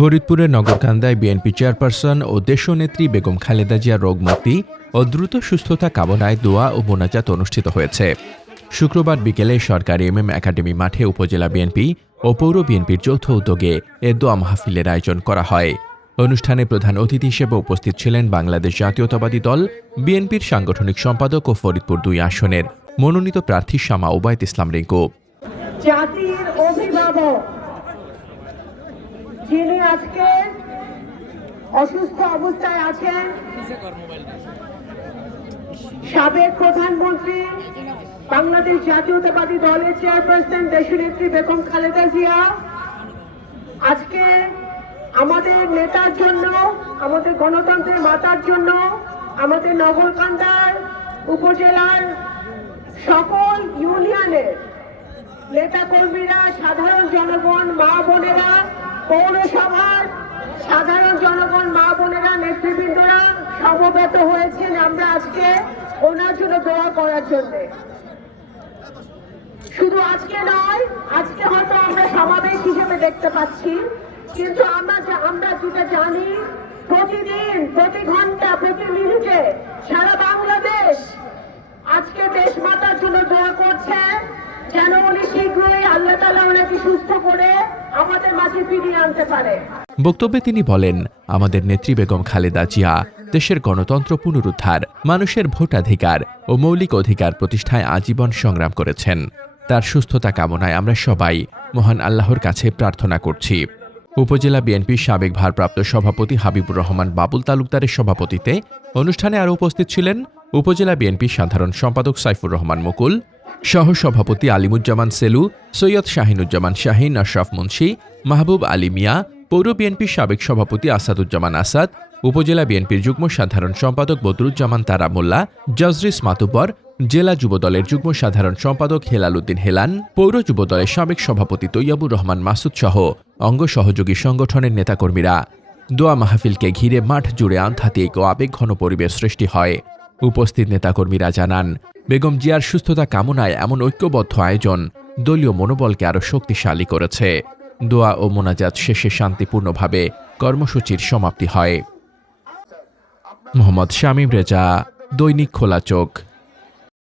ফরিদপুরের নগরকান্দায় BNP chairperson ও দেশনেত্রী বেগম খালেদা জিয়ার রোগমুক্তি ও দ্রুত সুস্থতা কামনায় দোয়া ও মোনাজাত অনুষ্ঠিত হয়েছে। শুক্রবার বিকেলে সরকারি এমএম একাডেমি মাঠে উপজেলা বিএনপি ও পৌর বিএনপির যৌথ উদ্যোগে এ দোয়া মাহফিলের আয়োজন করা হয়। অনুষ্ঠানে প্রধান অতিথি হিসেবে উপস্থিত ছিলেন বাংলাদেশ জাতীয়তাবাদী দল বিএনপির সাংগঠনিক সম্পাদক ও ফরিদপুর 2 আসনের মনোনীত প্রার্থী শামা ওবায়দ ইসলাম রিঙ্কু। জাতির অভিভাবক যিনি আজকে অসুস্থ অবস্থায় আছেন, সাবেক প্রধানমন্ত্রী বাংলাদেশ জাতীয়তাবাদী দলের চেয়ারপারসন দেশনেত্রী বেগম খালেদা জিয়া আজকে আমাদের নেতার জন্য, আমাদের গণতন্ত্রের মাতার জন্য, আমাদের নগরকান্দার উপজেলার সকল ইউনিয়নের নেতাকর্মীরা, সাধারণ জনগণ, মা বোনেরা, পৌরসভার সাধারণ জনগণ, মা বোনেরা, নেতৃবৃন্দরা সমবেত হয়েছেন আমরা আজকে ওনার জন্য দোয়া করার জন্য। শুধু আজকে নয়, আজকে হয়তো আমরা সমাবেশ হিসেবে দেখতে পাচ্ছি, কিন্তু আমরা যেটা জানি, প্রতিদিন, প্রতি ঘন্টা, প্রতি মিনিটে সারা বাংলাদেশ আজকে দেশ মাতার জন্য দোয়া করছে যেন উনি শীঘ্রই আল্লাহ তাআলা ওনাকে সুস্থ করে আমাদের মাঝে ফিরিয়ে আনতে পারে। বক্তব্যে তিনি বলেন, আমাদের নেত্রী বেগম খালেদা জিয়া দেশের গণতন্ত্র পুনরুদ্ধার, মানুষের ভোটাধিকার ও মৌলিক অধিকার প্রতিষ্ঠায় আজীবন সংগ্রাম করেছেন। তার সুস্থতা কামনায় আমরা সবাই মহান আল্লাহর কাছে প্রার্থনা করছি। উপজেলা বিএনপির সাবেক ভারপ্রাপ্ত সভাপতি হাবিবুর রহমান বাবুল তালুকদারের সভাপতিত্বে অনুষ্ঠানে আরও উপস্থিত ছিলেন উপজেলা বিএনপির সাধারণ সম্পাদক সাইফুর রহমান মুকুল, সহসভাপতি আলিমুজ্জামান সেলু, সৈয়দ শাহিনুজ্জামান শাহিন, আশরাফ মুন্সি, মাহবুব আলী মিয়া, পৌর বিএনপির সাবেক সভাপতি আসাদুজ্জামান আসাদ, উপজেলা বিএনপির যুগ্ম সাধারণ সম্পাদক বদরুজ্জামান তারা মোল্লা, জজরিস মাতুব্বর, জেলা যুবদলের যুগ্ম সাধারণ সম্পাদক হেলাল উদ্দিন হেলান, পৌর যুবদলের সাবেক সভাপতি তৈয়াবুর রহমান মাসুদ সহ অঙ্গ সহযোগী সংগঠনের নেতাকর্মীরা। দোয়া মাহফিলকে ঘিরে মাঠ জুড়ে আধ্যাত্মিক ও আবেগঘন পরিবেশ সৃষ্টি হয়। উপস্থিত নেতাকর্মীরা জানান, বেগম জিয়ার সুস্থতা কামনায় এমন ঐক্যবদ্ধ আয়োজন দলীয় মনোবলকে আরও শক্তিশালী করেছে। দোয়া ও মোনাজাত শেষে শান্তিপূর্ণভাবে কর্মসূচির সমাপ্তি হয়। মোহাম্মদ শামীম রেজা, দৈনিক খোলা চোখ।